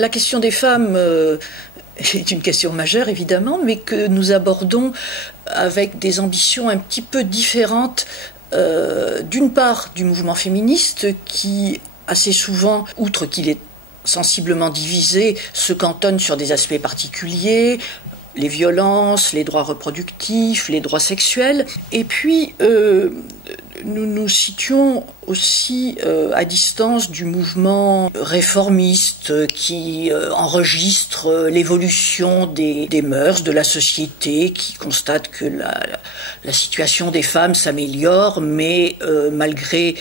la question des femmes est une question majeure, évidemment, mais que nous abordons avec des ambitions un petit peu différentes, d'une part du mouvement féministe qui, assez souvent, outre qu'il est sensiblement divisé, se cantonne sur des aspects particuliers, les violences, les droits reproductifs, les droits sexuels. Et puis, nous nous situons aussi à distance du mouvement réformiste qui enregistre l'évolution des mœurs, de la société, qui constate que la situation des femmes s'améliore, mais malgré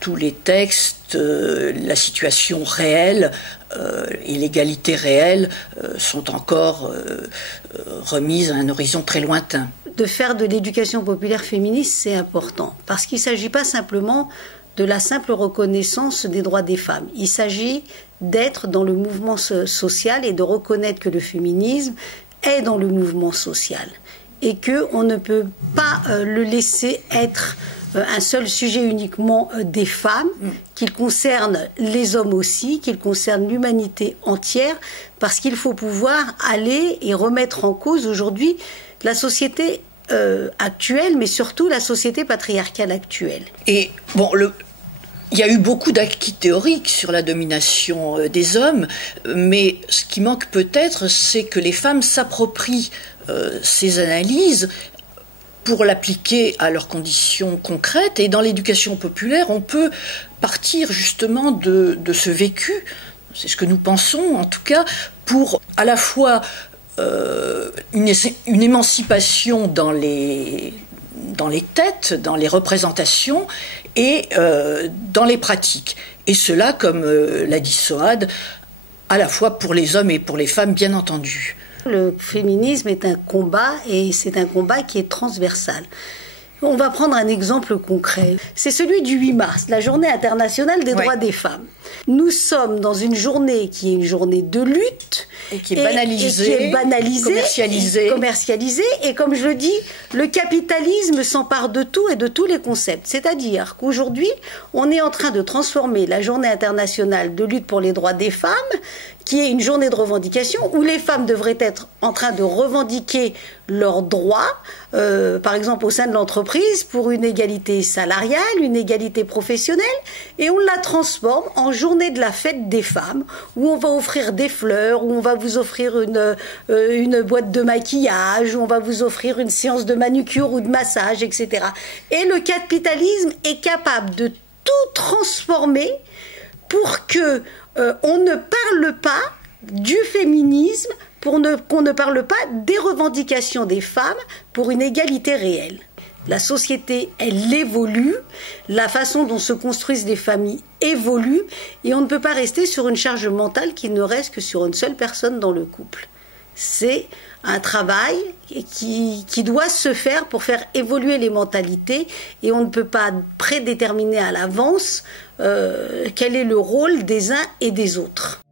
tous les textes, la situation réelle et l'égalité réelle sont encore remises à un horizon très lointain. De faire de l'éducation populaire féministe, c'est important, parce qu'il ne s'agit pas simplement de la simple reconnaissance des droits des femmes. Il s'agit d'être dans le mouvement social et de reconnaître que le féminisme est dans le mouvement social et qu'on ne peut pas le laisser être un seul sujet uniquement des femmes, qu'il concerne les hommes aussi, qu'il concerne l'humanité entière, parce qu'il faut pouvoir aller et remettre en cause aujourd'hui la société actuelle, mais surtout la société patriarcale actuelle. Et bon, il y a eu beaucoup d'acquis théoriques sur la domination des hommes, mais ce qui manque peut-être, c'est que les femmes s'approprient ces analyses pour l'appliquer à leurs conditions concrètes. Et dans l'éducation populaire, on peut partir justement de ce vécu, c'est ce que nous pensons en tout cas, pour à la fois une émancipation dans les têtes, dans les représentations et dans les pratiques. Et cela, comme l'a dit Soad, à la fois pour les hommes et pour les femmes, bien entendu. Le féminisme est un combat et c'est un combat qui est transversal. On va prendre un exemple concret. C'est celui du 8 mars, la journée internationale des droits des femmes. Nous sommes dans une journée qui est une journée de lutte et qui est banalisée, commercialisée. Et comme je le dis, le capitalisme s'empare de tout et de tous les concepts. C'est-à-dire qu'aujourd'hui, on est en train de transformer la journée internationale de lutte pour les droits des femmes, qui est une journée de revendication où les femmes devraient être en train de revendiquer leurs droits, par exemple au sein de l'entreprise, pour une égalité salariale, une égalité professionnelle, et on la transforme en journée de la fête des femmes, où on va offrir des fleurs, où on va vous offrir une boîte de maquillage, où on va vous offrir une séance de manucure ou de massage, etc. Et le capitalisme est capable de tout transformer pour que on ne parle pas du féminisme, qu'on ne parle pas des revendications des femmes pour une égalité réelle. La société, elle évolue, la façon dont se construisent les familles évolue, et on ne peut pas rester sur une charge mentale qui ne reste que sur une seule personne dans le couple. C'est un travail qui doit se faire pour faire évoluer les mentalités, et on ne peut pas prédéterminer à l'avance quel est le rôle des uns et des autres.